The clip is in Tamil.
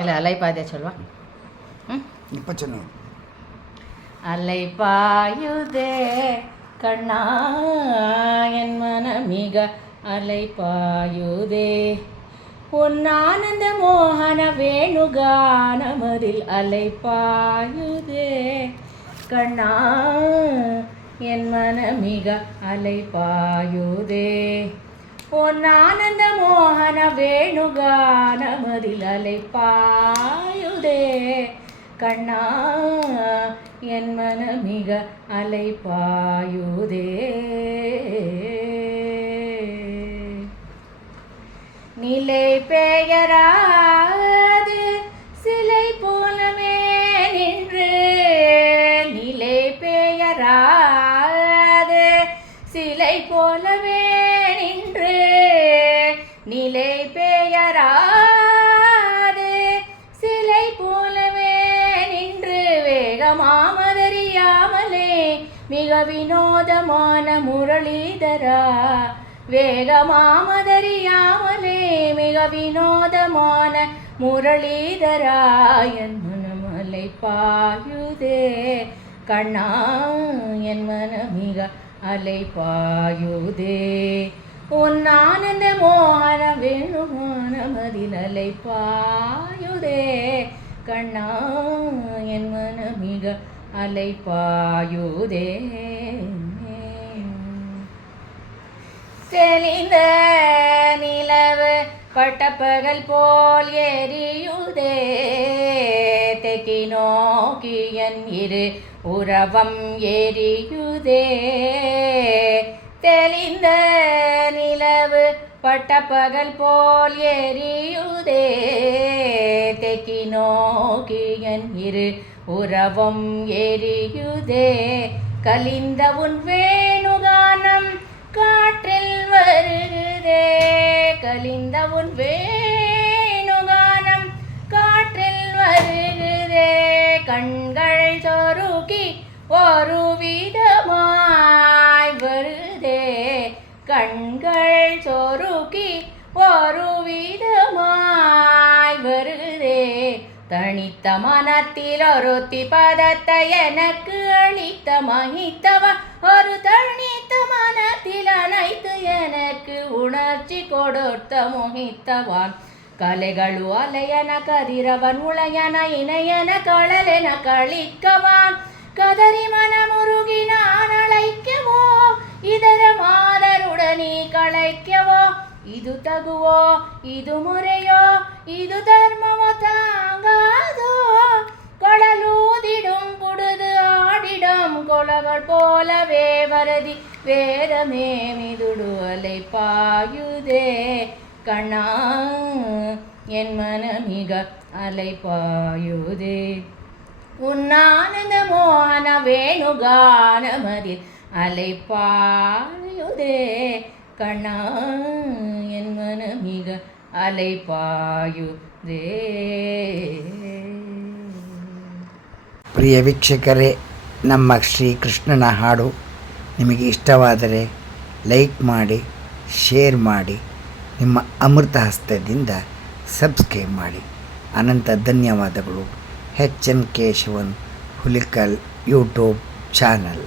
ಇಲ್ಲ ಅಲೈಪಾದ್ಯ ಚಲ್ವಾ ಇಪ್ಪತ್ತು அலைப்பாயுதே கண்ணா என் மனமிக அலைப்பாயுதே உன் ஆனந்த மோகன வேணுகானமதில் அலைப்பாயுதே கண்ணா என் மனமிக அலைப்பாயுதே உன் ஆனந்த மோகன வேணுகானமதில் அலைப்பாயுதே கண்ணா என் மனமிக அலைப்பாயுதே நிலை பெயராது சிலை போலவே நின்று நிலை பெயராது சிலை போலவே நின்று நிலை பெயராது சிலை போலவே நின்று வேகமாமதறியாமலே மிக வினோதமான முரளிதரா வேகமாமதறியாமலே மிக வினோதமான முரளிதரா என் மனமலை பாயுதே கண்ணா என் மனமிக அலைப்பாயுதே உன் ஆனந்த மோகன வேணுகானமதில் அலைப்பாயுதே கண்ணா என் மனமிக அலைப்பாயுதே தெளிந்த நிலவு பட்டப்பகல் போல் எரியுதே தெக்கி நோக்கி என் இரு உறவம் எரியுதே தெளிந்த நிலவு பட்டப்பகல் போல் எரியுதே தெக்கி நோக்கி என் இரு உறவம் எரியுதே கலிந்த உன் வேணுகானம் காற்றில் வருகிறதே கலிந்த உன் வேணுகானம் காற்றில் வருகிறதே கண்கள் சொருகி ஒரு விதமாய் வருதே கண்கள் சொருகி ஒரு விதமாய் வருதே தனித்த மனத்தில் ஒருத்தி பதத்தை எனக்கு அளித்த மகித்தவன் ஒரு தனித்த மனத்தில் அனைத்து எனக்கு உணர்ச்சி கொடுத்த மோகித்தவான் கலைಗಳು ಅಲೆಯನ ಕದಿರವನ್ ಉಳೆಯನ ಇನೆಯನ ಕಳಲೆನ ಕಳಿಕ್ಕವಾನ್ ಕದರಿ ಮನ ಮುರುಗಿ ನಾನಳೈಕ್ಯವೋ ಇದರ ಮಾದರುಡನಿ ಕಳೈಕ್ಯವೋ ಇದು ತಗುವೋ ಇದು ಮುರೆಯೋ ಇದು ಧರ್ಮವೋ தாங்காதோ கொளலூதிடும் புடுது ஆடிடும் கொலகள் போலவே வரதி வேதமே மிதுடு அலைப்பாயுதே கண்ணா என் மனமிக அலைப்பாயுதே உன் ஆனந்த மோகன வேணுகானமதில் அலைப்பாயுதே கண்ணா என் மனமிக ಅಲೈಪಾಯುದೇ. ಪ್ರಿಯ ವೀಕ್ಷಕರೇ, ನಮ್ಮ ಶ್ರೀಕೃಷ್ಣನ ಹಾಡು ನಿಮಗೆ ಇಷ್ಟವಾದರೆ ಲೈಕ್ ಮಾಡಿ, ಶೇರ್ ಮಾಡಿ, ನಿಮ್ಮ ಅಮೃತ ಹಸ್ತದಿಂದ ಸಬ್ಸ್ಕ್ರೈಬ್ ಮಾಡಿ. ಅನಂತ ಧನ್ಯವಾದಗಳು. H N Keshavan Hulikal YouTube channel.